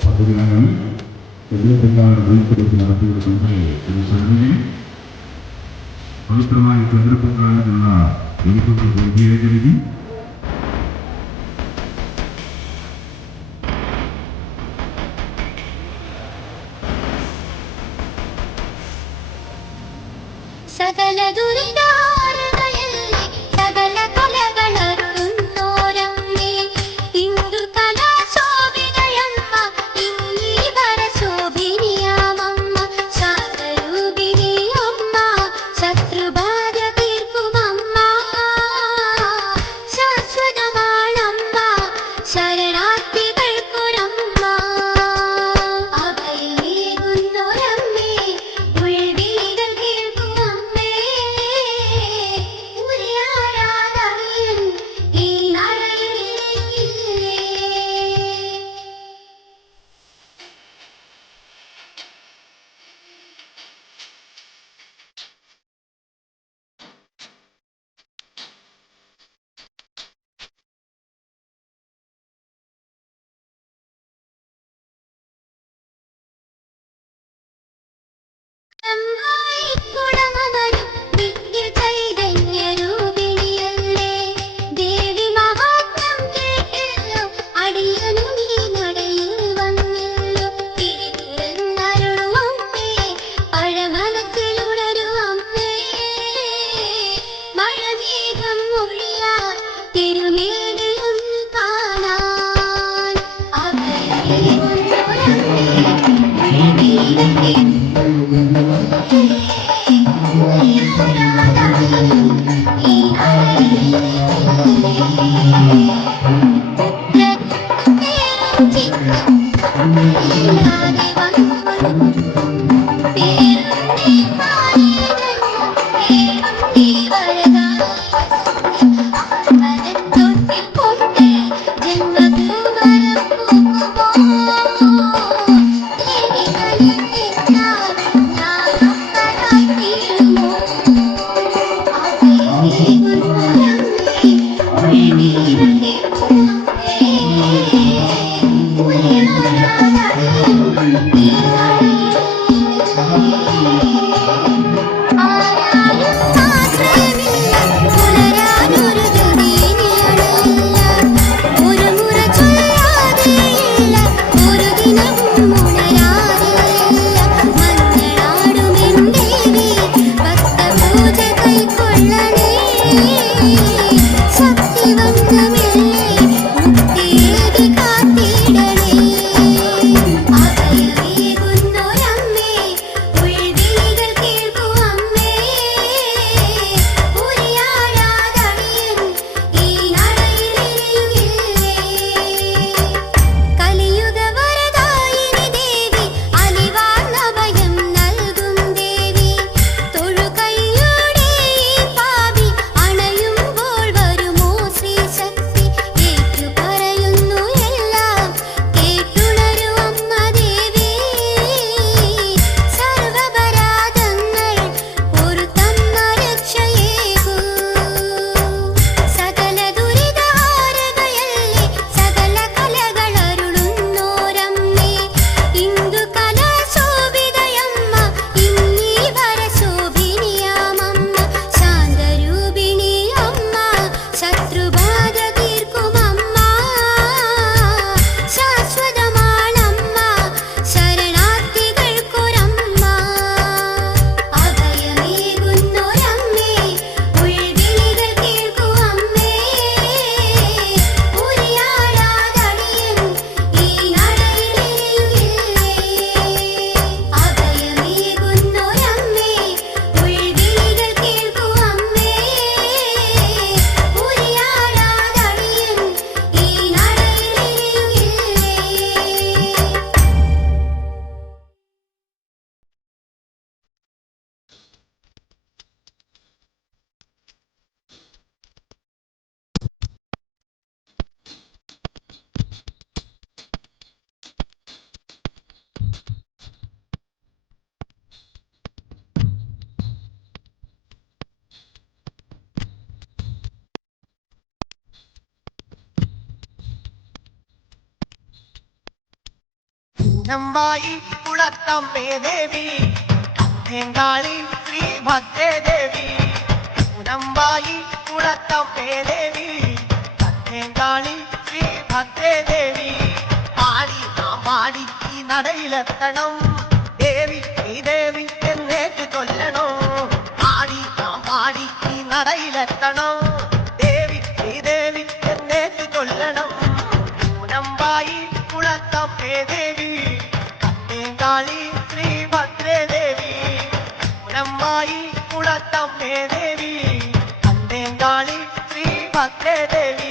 പദ്ധതിയാണ് എഴുപത്തിനാറ് വീട്ടിലേക്ക് നടത്തിയെടുക്കുന്നത് ഒരു സമിതി പവിത്രമായ ചന്ദ്രപുത്രാനുള്ള എഴുപത് പൂർത്തീകരിച്ചിരിക്കും. സകല ദുരിതാരതയല്ലേ സകല കലകളറുന്നോരമ്മേ ഇന്ദു കലാശോഭിതയമ്മ ഇന്ദീവര ശോഭിനിയാമമ്മ ശാന്തരൂപിണിയമ്മ ശത്രുബാധ തീർക്കുമമ്മ ശാശ്വതമാണമ്മ ശരണാർത്ഥികൾക്കൊരമ്മ അഭയമേകുന്നൊരമ്മേ ഉൾവീടൽ കേൾക്കുമമ്മേ ഉരിയാടാതറിയൻ ഈ നടയിലില്ലേ. ുടമരും നിത്യ ചൈതന്യരൂപിണിയല്ലേ ദേവി മഹാത്മ്യം കേട്ടല്ലോ അടിയനു നീ നടയിൽ വന്നല്ലോ തിരിഞ്ഞരുളുവമ്മേ പഴമനത്തിലുണരുവമ്മേ മഴമേഘം ഒഴിയാൻ തിരുമേനിയൊന്ന് കാണാൻ അഭയമേകുന്നൊരമ്മേ ശക്തിവന്തമില്ലേ പൂനമ്പായി കുളത്തമ്മേ ദേവി അത്തേങ്കാളി ശ്രീ ഭദ്രേ ദേവി പൂനമ്പായി കുളത്തമ്മേ ദേവി അത്തേങ്കാളി ശ്രീ ഭദ്രേ ദേവി പാടി നാം പാടി ഈ നടയിലെത്തണം ദേവി ശ്രീദേവി എന്നേറ്റ് ചൊല്ലണോ പാടി നാം പാടി ഈ നടയിലെത്തണം ദേവി ശ്രീദേവി എന്നേറ്റ് ചൊല്ലണം പൂനമ്പായി കുളത്തമ്മേ ദേവി അത്തേങ്കാളി ശ്രീ ഭദ്രേ ദേവി പൂനമ്പായി കുളത്തമ്മേ ദേവി അത്തേങ്കാളി ശ്രീ ഭദ്രേ ദേവി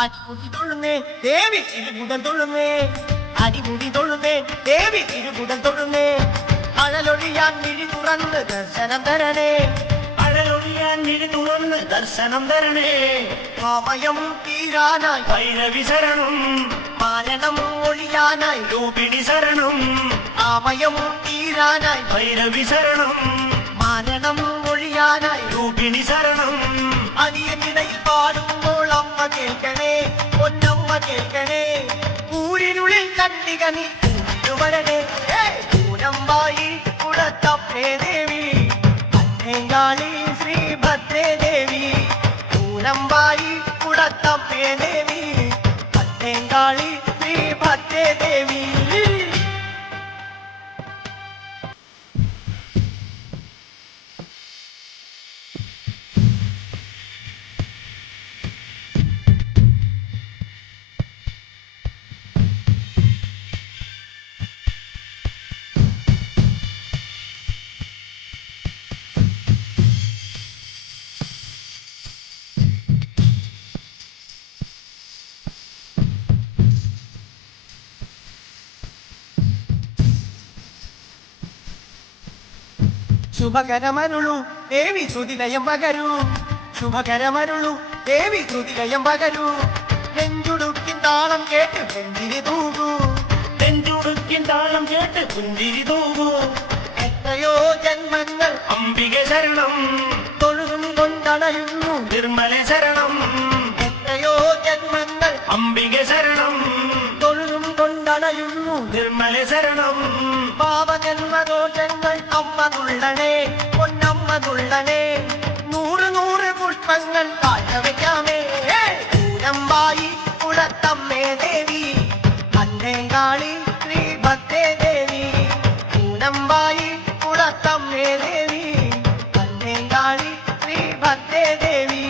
അടിമുടി തൊഴുന്നേ ദേവി തിരുമുടൻ തൊഴുന്നേ അടിമുടി തൊഴുന്നേ ദേവി തിരുമുടൻ തൊഴുന്നേ അഴലൊഴിയാൻ മിഴി തുറന്ന് ദർശനം തരണേ അഴലൊഴിയാൻ മിഴി തുറന്ന് ദർശനം തരണേ സമയം തീരാനായി ഭൈരവി ശരണം മാലനം ഒഴിയാനായി രൂപിണി ശരണം സമയം തീരാനായി ഭൈരവി ശരണം മാലനം ഒഴിയാനായി രൂപിണി ശരണം അനിയനിടയിൽ പാടുമ്പോൾ അമ്മ കേൾക്കണേ പൊന്നമ്മ കേൾക്കണേ ഊരിനുള്ളിൽ കണ്ണിക നീ വരണേ പൂനമ്പായി കുളത്തമ്മേ ദേവി അത്തേങ്കാളി ശ്രീ ഭദ്രേ ദേവി പൂനമ്പായി കുളത്തമ്മേ ദേവി അത്തേങ്കാളി ശ്രീ ഭദ്രേ ദേവി ശുഭകരമരുളു ദേവി ശ്രുതിലയം പകരൂ ശുഭകരമരുളു ദേവി ശ്രുതിലയം പകരൂ നെഞ്ചുടുക്കിൻ താളം കേട്ട് പുഞ്ചിരി തൂകൂ നെഞ്ചുടുക്കിൻ താളം കേട്ട് പുഞ്ചിരി തൂകൂ എത്രയോ ജന്മങ്ങൾ അംബിക ശരണം തൊഴുതും കൊണ്ടണയുന്നു നിർമ്മല ശരണം എത്രയോ ജന്മങ്ങൾ അംബിക ശരണം തൊഴുതും കൊണ്ടണയുന്നു നിർമ്മല ശരണം പാപജന്മദോഷങ്ങൾ അമ്മ തുള്ളണേ പൊന്നമ്മ തുള്ളണേ നൂറ് നൂറ് പുഷ്പങ്ങൾ കാഴ്ചവെക്കാമേ പൂനമ്പായി കുളത്തമ്മേ ദേവി അത്തേങ്കാളി ശ്രീ ഭദ്രേ ദേവി പൂനമ്പായി കുളത്തമ്മേ ദേവി അത്തേങ്കാളി ശ്രീ ഭദ്രേ ദേവി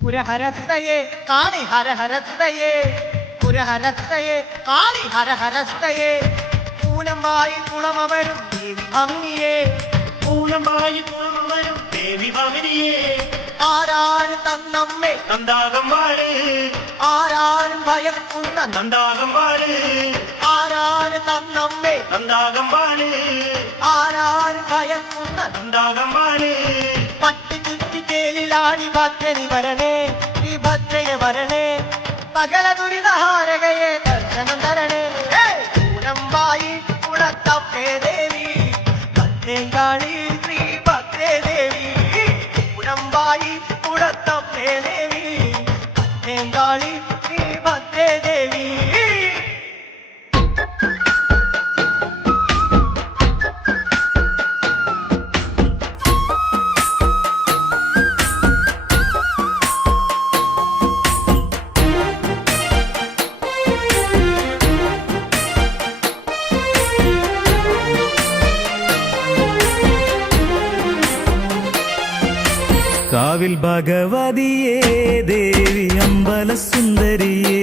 പുരഹരസ്തയേ കാളി ഹരഹരസ്തയേ പുരഹരസ്തയേ കാളി ഹരഹരസ്തയേ പൂനമ്പായി കുളമവരും ദേവി ഭംഗിയേ പൂനമ്പായി കുളമവരും ദേവി ഭംഗിയേ ആരാരും തന്നമ്മേ നന്ദാകം വാട് ആരാരും ഭയക്കുന്ന നന്ദാകം വാട് ആരാരും തന്നമ്മേ നന്ദാകം വാട് ആരാരും ഭയക്കുന്ന നന്ദാകം വാട് പട്ടി ചുറ്റി കേളിലാടി ഭദ്രനി വരണേ ശ്രീ ഭദ്രയെ വരണേ സകല ദുരിതഹാരകയെ ദർശനം തരണേ പൂനമ്പായി കുളത്തമ്മേ ദേവി അത്തേങ്കാളി ശ്രീ ഭദ്രേ ദേവി പൂനമ്പായി കുളത്തമ്മേ ദേവി അത്തേങ്കാളി ശ്രീ ഭദ്രേ ദേവി കാവിൽ ഭഗവതിയേ ദേവി അമ്പല സുന്ദരിയേ